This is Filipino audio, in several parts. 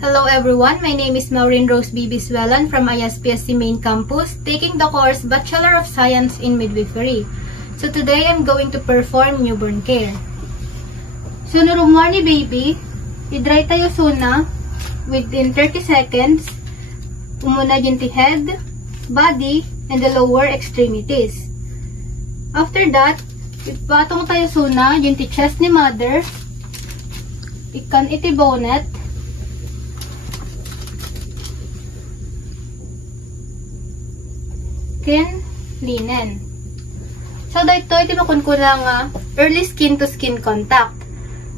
Hello everyone, my name is Maureen Rose Bibiswelan from ISPSC Main Campus, taking the course Bachelor of Science in Midwifery. So today I'm going to perform newborn care. So nurumar ni baby, i-dry tayo suna within 30 seconds. Umuna yung head, body, and the lower extremities. After that, ipatong tayo suna yung chest ni mother, ikan iti bonnet, kin linen. So dito iti makunkuna nga early skin to skin contact.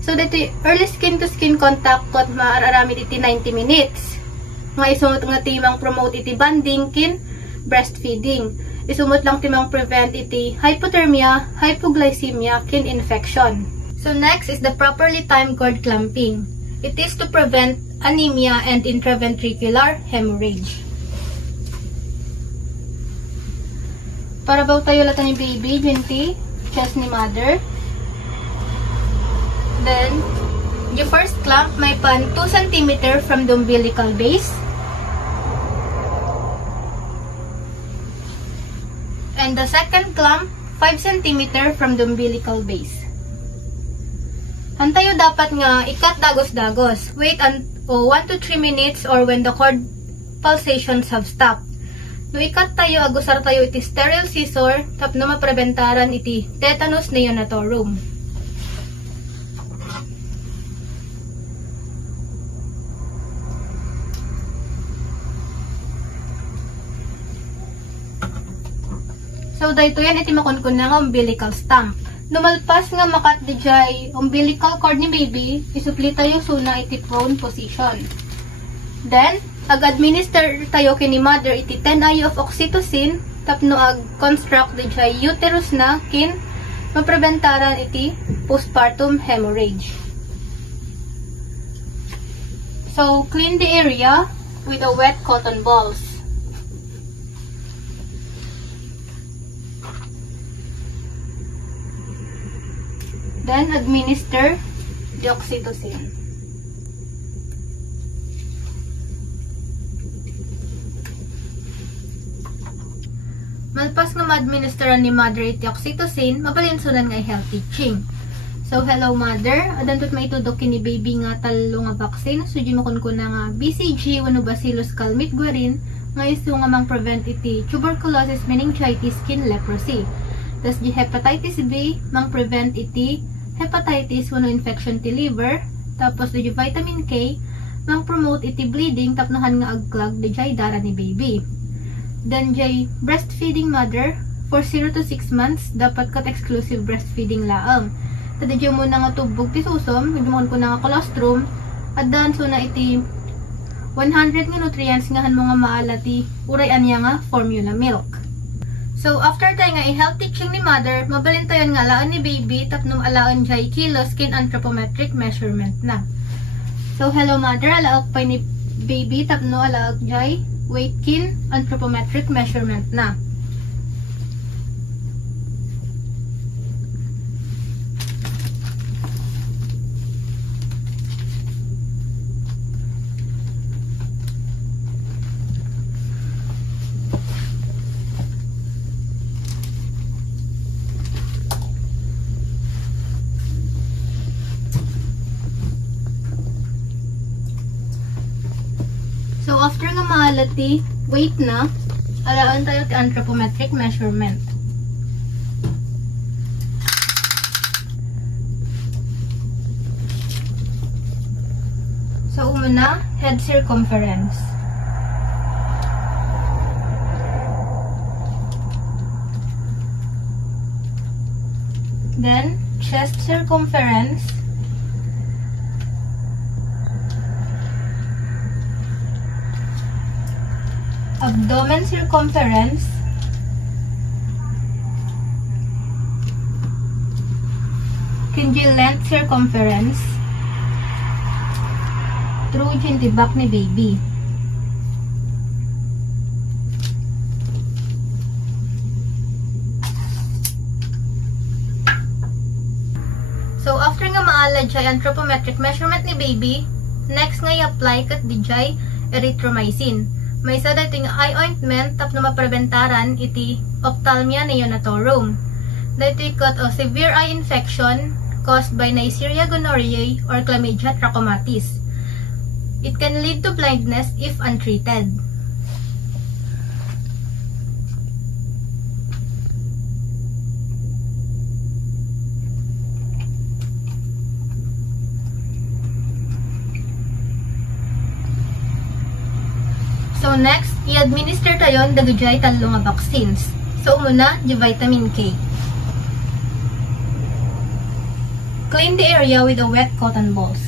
So dito early skin to skin contact kot maararami iti 90 minutes. Nga isumot nga timang promote iti bonding kin breastfeeding. Isumot lang timang prevent iti hypothermia, hypoglycemia kin infection. So next is the properly timed cord clamping. It is to prevent anemia and intraventricular hemorrhage. Para baw tayo latan ni baby, yung chest ni mother. Then, the first clamp may pan 2 cm from the umbilical base. And the second clamp, 5 cm from the umbilical base. Hantayo dapat nga ikat dagos-dagos. Wait 1 to 3 minutes or when the cord pulsations have stopped. No ikat tayo, agusar tayo iti sterile scissor, tapno mapreventaran iti tetanus neonatorum. So, dahito yan iti makunkun na nga umbilical stump. Numalpas nga makat di jay umbilical cord ni baby, isupli tayo suna iti prone position. Then, ag-administer tayo kini mother iti 10 IU of oxytocin, tapno ag-construct di jay uterus na kin mapreventaran iti postpartum hemorrhage. So, clean the area with a wet cotton balls. Then, administer the oxytocin. Malpas nga ma-administeran ni mother iti oxytocin, mabalinsunan nga health teaching. So, hello mother, adantot maitudok kini baby nga talo nga vaccine, so di makunkuna nga BCG, wano Bacillus calmette-guerin, nga iso nga mang prevent iti tuberculosis, meningitis, skin leprosy. Tas di hepatitis B, mang prevent iti hepatitis, wano infection ti liver, tapos di vitamin K, mang promote iti bleeding, tapnohan nga agklag di jay dara ni baby. Then, jay breastfeeding mother, for 0 to 6 months, dapat kat exclusive breastfeeding laang. Tadi jay mo na nga tubog ti susom, medyo ko na nga colostrum, at dan so na iti 100 nga nutrients nga han mga maalati, urayan niya nga formula milk. So, after tayo nga i-health teaching ni mother, mabalin tayo nga laan ni baby, tapnong alaan jay kilos kin anthropometric measurement na. So, hello mother, alaak pa ni baby, tapno alaak jay weight kin anthropometric measurement na. So, after nga maalati, weight na, alaan tayo ti anthropometric measurement. So, umuna, head circumference. Then, chest circumference. Abdomen circumference, kinjil length circumference, through yung tibak ni baby. So, after nga maalad siya anthropometric measurement ni baby, Next nga i-apply kat dijay erythromycin. May isa dito yung eye ointment tap na mapreventaran iti ophthalmia neonatorum. Dito kat o severe eye infection caused by Neisseria gonorrhoeae or Chlamydia trachomatis. It can lead to blindness if untreated. So next, i-administer tayo ang dagujay talo nga vaccines. So muna, di vitamin K. Clean the area with a wet cotton balls.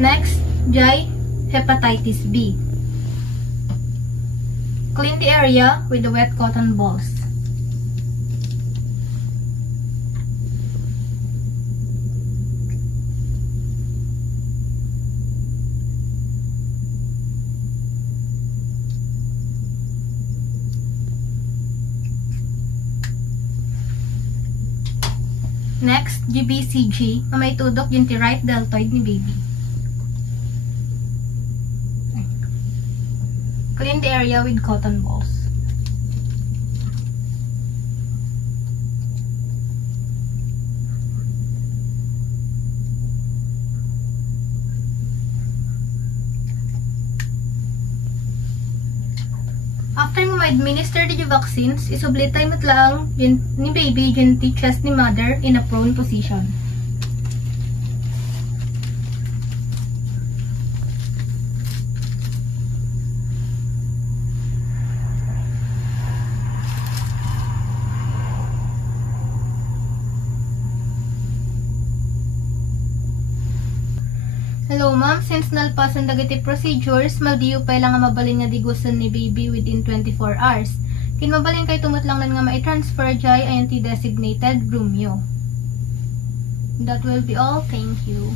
Next, jay hepatitis B. Clean the area with the wet cotton balls. Next, GBCG na may tudok yung right deltoid ni baby. Clean the area with cotton balls. After mo ma-administer the vaccines, isublitay mo lang ni baby yung chest ni mother in a prone position. Hello ma'am, since nalpasan dagiti procedures, maldiyo pa lang nga mabalin nga digusan ni baby within 24 hours. Kin mabalin kay tumutlang nan nga ma-transfer jay INT designated room yo. That will be all. Thank you.